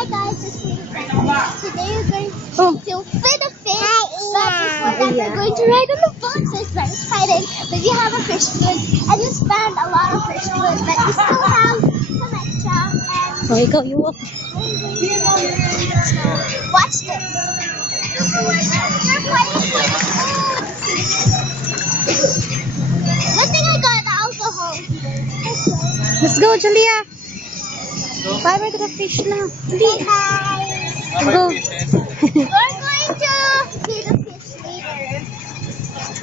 Hi guys, it's me. Today we're going to feed a fish, but before that we're going to ride on the boat, so it's very exciting. But we have a fish food, and we spent a lot of fish food, but we still have some extra. And Okay, go, you walk. watch this. You're fighting for the food. Good thing I got alcohol. Let's go, Julia. Bye-bye to the fish now. Bye. Go. We're going to feed the fish later.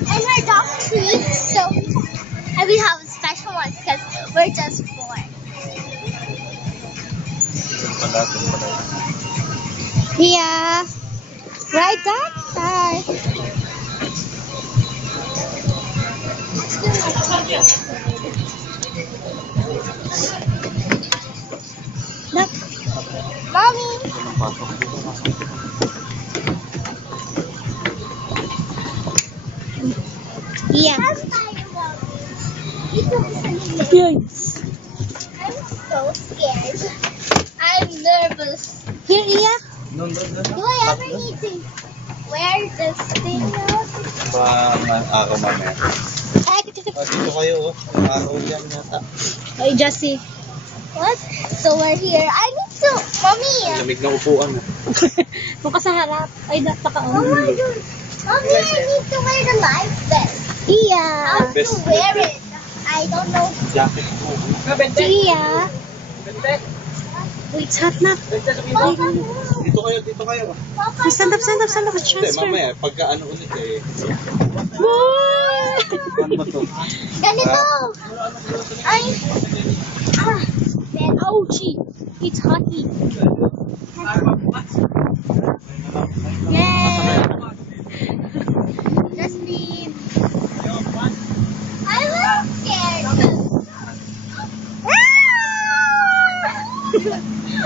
And we're dog treats, so and we have special ones because we're just 4. Yeah. Right, Dad? Hi. Look. Mommy. Yeah. Yes. I'm so scared. I'm nervous. Here, Iya. Do I ever need to wear this thing out? Araw mamaya. Dito kayo, araw yan yata. Ay, Jessie. What? So we're here. I need to, Mommy. Lamig na upuan. Kung ka sa harap. Ay, Oh napaka-on. my God. Mommy, I need to wear the life vest. Iya. How to wear it? I don't know. Jacket po. Iya. Wait, it's hot na. Papa, Dito kayo. Papa, Stand up. Let's Hindi, transfer. mamaya, pagka ano ulit eh. Wow! Ano ba to? ganito. Ay. Man, ouchie. It's hotty. Yay. Just leave. I was scared.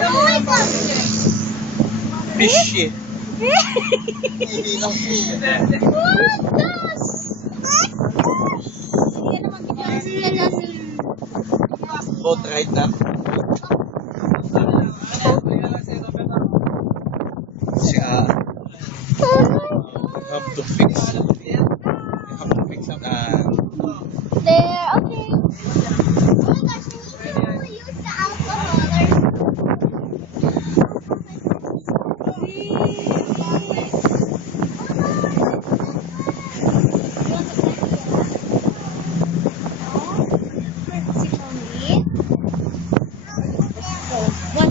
Oh my God. Fish eh. What does? Yan naman Boat ride na. Siya. You have to fix. You have to fix up. There, okay. Oh my gosh, we need to use the alcohol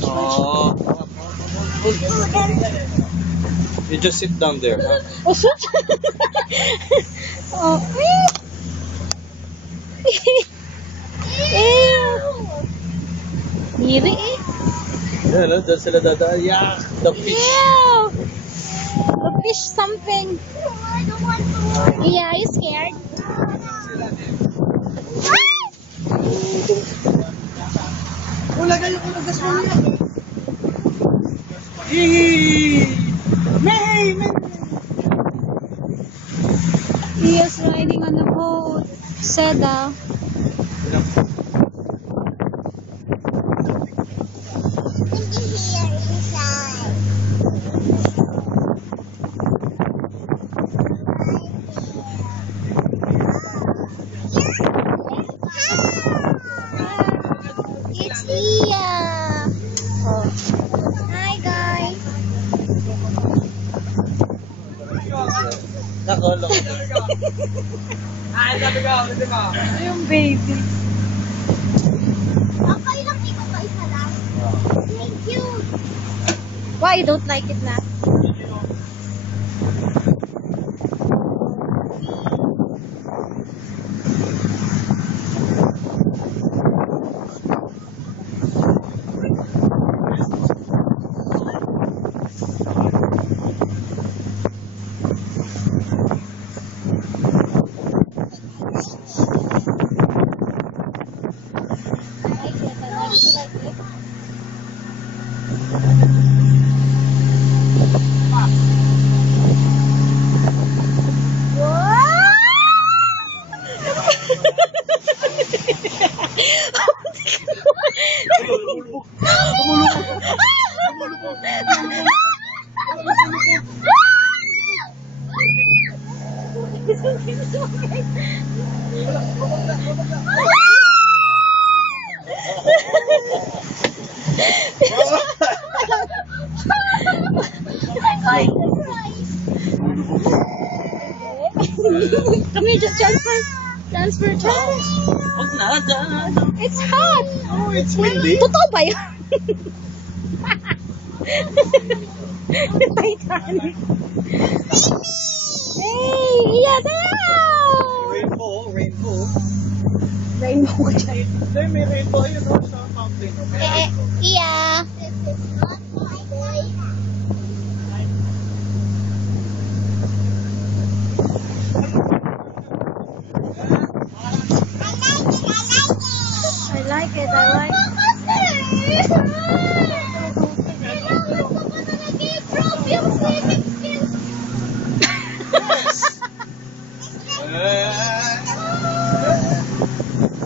Oh. You just sit down there. Huh? Oh, shit. Oh. Hiri eh. Yeah, dyan sila dadaan. Yeah, the fish. Ew. The fish something. I don't want to. Yeah, are you scared? He is riding on the boat. Seda. Hindi here inside. It's Iya. Oh. Hi guys. Nakulong. Yung baby. Okay lang ikaw ka isa lang. Thank you. Why you don't like it na? I'm going to cry. Come here, just transfer. Transfer. Huwag na, dyan. It's hot. Oh, it's windy. Totoo ba yun? Titanic. Hey, iya daw. Rainbow, rainbow. Rainbow ka dyan. Hindi, may rainbow yun no, sa fountain. Yeah. I like it, I like it.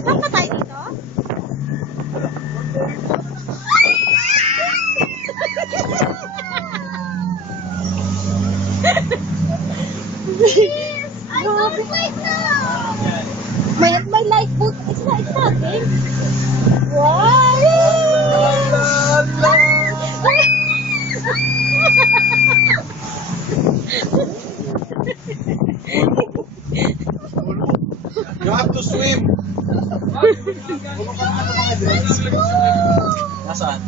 Saan pa tayo dito? My lifeboat. It's nothing. You have to swim. Nasaan?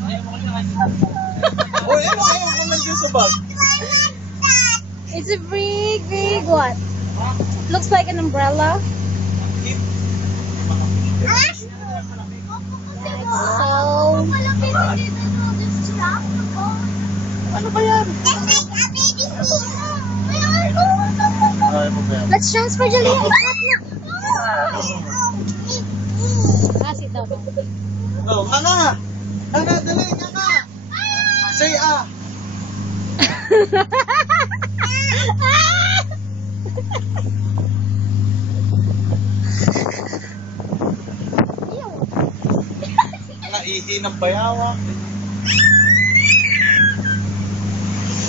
Oh, ano ayaw ko nandiyan sa bag? It's a big what? Looks like an umbrella. So, Ano ba yan? Ay, mo ba yan? Let's transfer, Julia. It's hot na. Sit down. Oh, Ana! Ana, dali, Ana! Say ah! Naihi ng bayawak.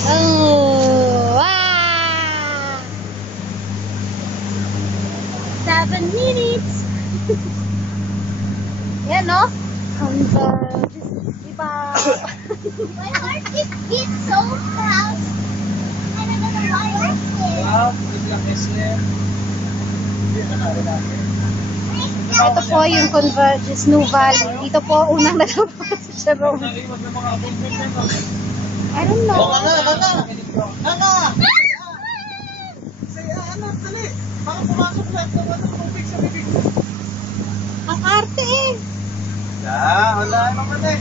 Oh, wow. 7 minutes. Yan, no? Diba? my heart beats so fast. I don't know why. Wow, biglang SM. Hindi na natin. Ito po yung Converge New Valley. Dito po unang nagpunta sa Sharon. Naiwan ng mga appointment na yun. I don't know. Oh, Ana! Ana! Say ah, Ana, dali! Baka pumasok lahat ng ano, tubig sa bibig mo. Ang arte eh. Wala naman eh.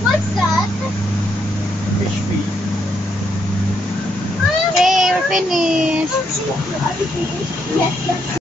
What's that? Fish feed. Okay, we're finished. Yes, yes.